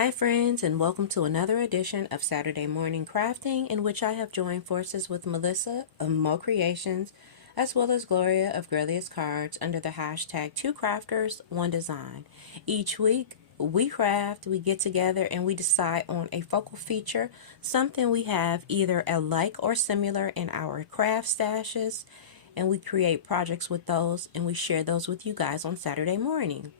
Hi friends, and welcome to another edition of Saturday Morning Crafting, in which I have joined forces with Melissa of Mo Creations as well as Gloria of Grelius Cards under the hashtag Two Crafters, One Design. Each week we craft, we get together, and we decide on a focal feature, something we have either alike or similar in our craft stashes, and we create projects with those and we share those with you guys on Saturday morning.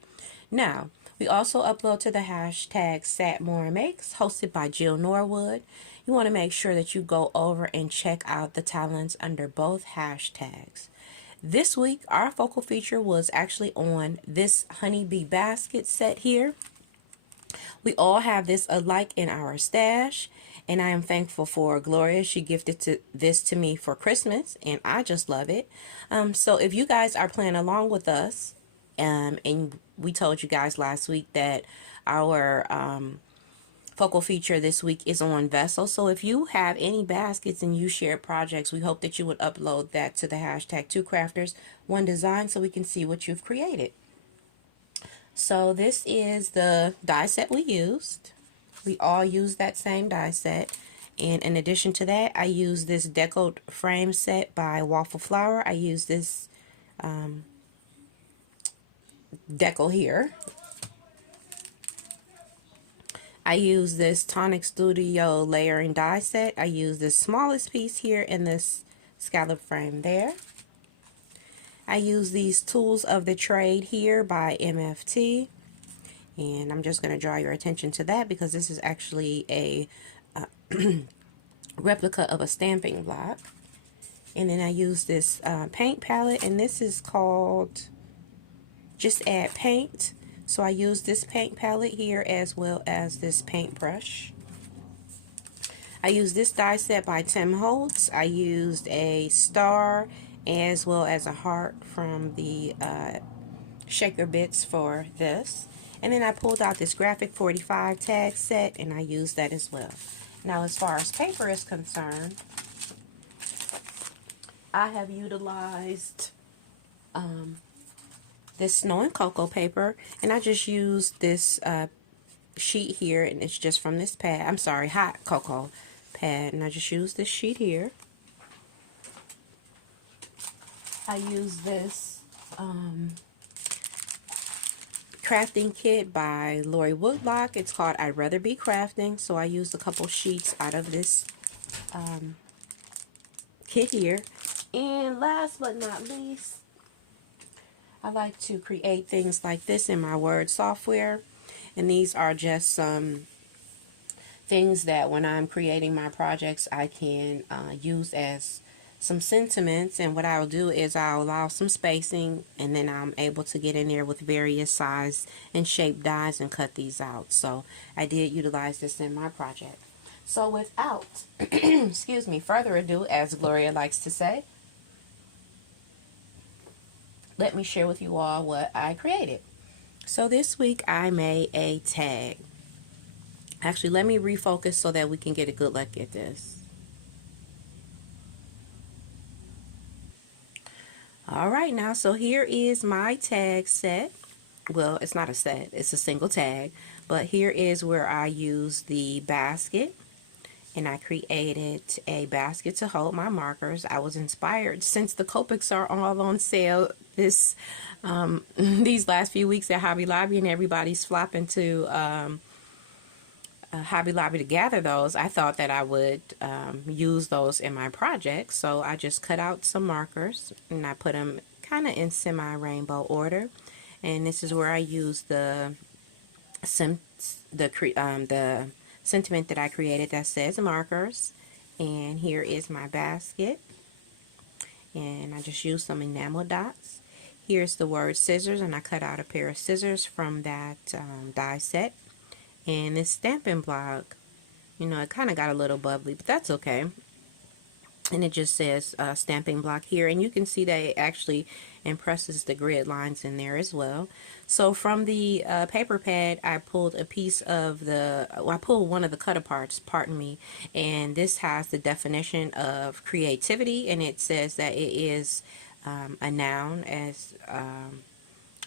Now, we also upload to the hashtag satmornmakes, hosted by Jill Norwood. You want to make sure that you go over and check out the talents under both hashtags. This week, our focal feature was actually on this honeybee basket set here. We all have this alike in our stash, and I am thankful for Gloria. She gifted this to me for Christmas, and I just love it. So if you guys are playing along with us, and we told you guys last week that our focal feature this week is on vessels. So if you have any baskets and you share projects, we hope that you would upload that to the hashtag Two Crafters One Design so we can see what you've created. So this is the die set we used. We all use that same die set. And in addition to that, I use this decoed frame set by Waffle Flower. I use this decal here. I use this Tonic Studio layering die set. I use this smallest piece here and this scallop frame there. I use these Tools of the Trade here by MFT, and I'm just going to draw your attention to that because this is actually a replica of a stamping block. And then I use this paint palette, and this is called Just Add Paint. So I use this paint palette here as well as this paintbrush. I use this die set by Tim Holtz. I used a star as well as a heart from the shaker bits for this. And then I pulled out this graphic 45 tag set, and I used that as well. Now, as far as paper is concerned, I have utilized this Snow and Cocoa paper, and I just used this sheet here, and it's just from this pad. I'm sorry, Hot Cocoa pad, and I just used this sheet here. I use this crafting kit by Lori Woodlock. It's called I'd Rather Be Crafting, so I used a couple sheets out of this kit here. And last but not least, I like to create things like this in my Word software, and these are just some things that when I'm creating my projects I can use as some sentiments. And what I'll do is I'll allow some spacing, and then I'm able to get in there with various size and shape dies and cut these out. So I did utilize this in my project. So without excuse me, further ado, as Gloria likes to say, let me share with you all what I created. So this week I made a tag. Actually, let me refocus so that we can get a good look at this. Alright, now so here is my tag set. Well, it's not a set, it's a single tag, but here is where I use the basket, and I created a basket to hold my markers. I was inspired since the Copics are all on sale this these last few weeks at Hobby Lobby, and everybody's flopping to Hobby Lobby to gather those. I thought that I would use those in my project, so I just cut out some markers and I put them kind of in semi-rainbow order. And this is where I use the sentiment that I created that says markers. And here is my basket, and I just used some enamel dots. Here's the word scissors, and I cut out a pair of scissors from that die set. And this stamping block, you know, it kind of got a little bubbly, but that's okay. And it just says stamping block here, and you can see that it actually impresses the grid lines in there as well. So from the paper pad, I pulled a piece of the, well, I pulled one of the cut aparts, pardon me, and this has the definition of creativity, and it says that it is a noun as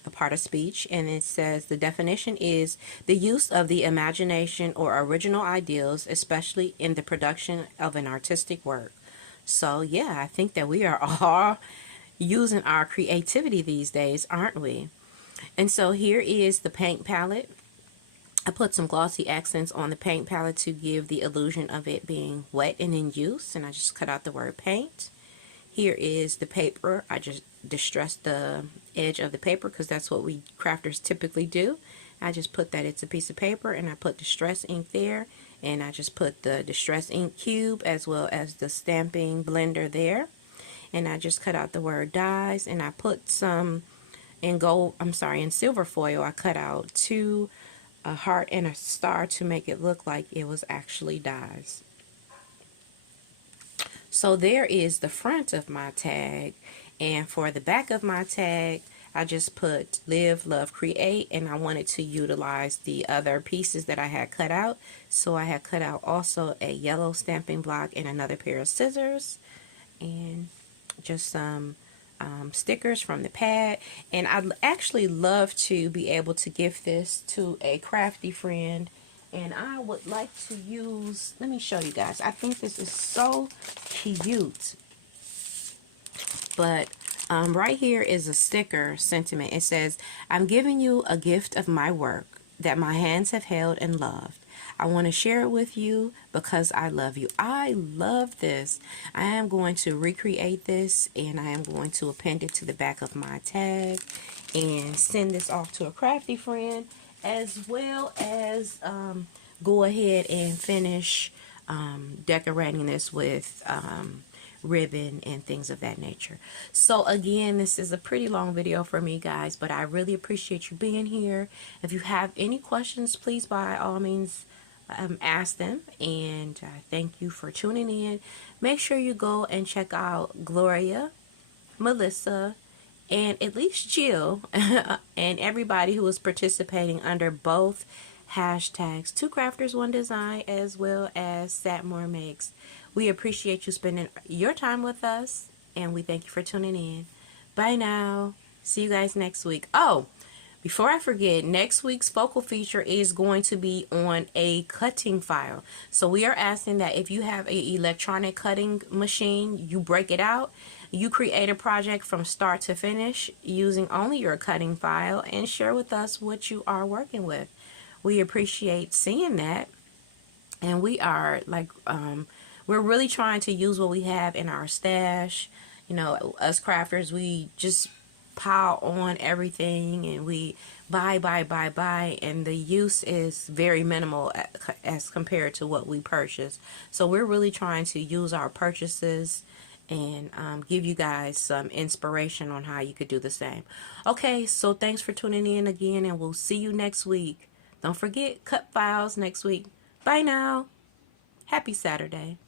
a part of speech, and it says the definition is the use of the imagination or original ideals, especially in the production of an artistic work. So yeah, I think that we are all using our creativity these days, aren't we? And so here is the paint palette. I put some glossy accents on the paint palette to give the illusion of it being wet and in use, and I just cut out the word paint. Here is the paper. I just distressed the edge of the paper because that's what we crafters typically do. I just put that it's a piece of paper, and I put distress ink there, and I just put the distress ink cube as well as the stamping blender there. And I just cut out the word dies, and I put some in in silver foil. I cut out a heart and a star to make it look like it was actually dies. So there is the front of my tag, and for the back of my tag I just put live, love, create, and I wanted to utilize the other pieces that I had cut out. So I had cut out also a yellow stamping block and another pair of scissors, and just some stickers from the pad. And I'd actually love to be able to give this to a crafty friend, and I would like to use, let me show you guys. I think this is so cute. But right here is a sticker sentiment. It says, I'm giving you a gift of my work that my hands have held and loved. I want to share it with you because I love you. I love this. I am going to recreate this, and I am going to append it to the back of my tag and send this off to a crafty friend, as well as go ahead and finish decorating this with ribbon and things of that nature. So again, this is a pretty long video for me, guys, but I really appreciate you being here. If you have any questions, please by all means ask them, and thank you for tuning in. Make sure you go and check out Gloria, Melissa, and at least Jill and everybody who is participating under both hashtags, Two Crafters One Design, as well as satmornmakes. We appreciate you spending your time with us, and we thank you for tuning in. Bye now. See you guys next week. Oh, before I forget, next week's focal feature is going to be on a cutting file. So we are asking that if you have an electronic cutting machine, you break it out, you create a project from start to finish using only your cutting file, and share with us what you are working with. We appreciate seeing that, and we are like, we're really trying to use what we have in our stash. You know, us crafters, we just pile on everything, and we buy, and the use is very minimal as compared to what we purchase. So we're really trying to use our purchases and give you guys some inspiration on how you could do the same. Okay, so thanks for tuning in again, and we'll see you next week. Don't forget, cut files next week. Bye now. Happy Saturday.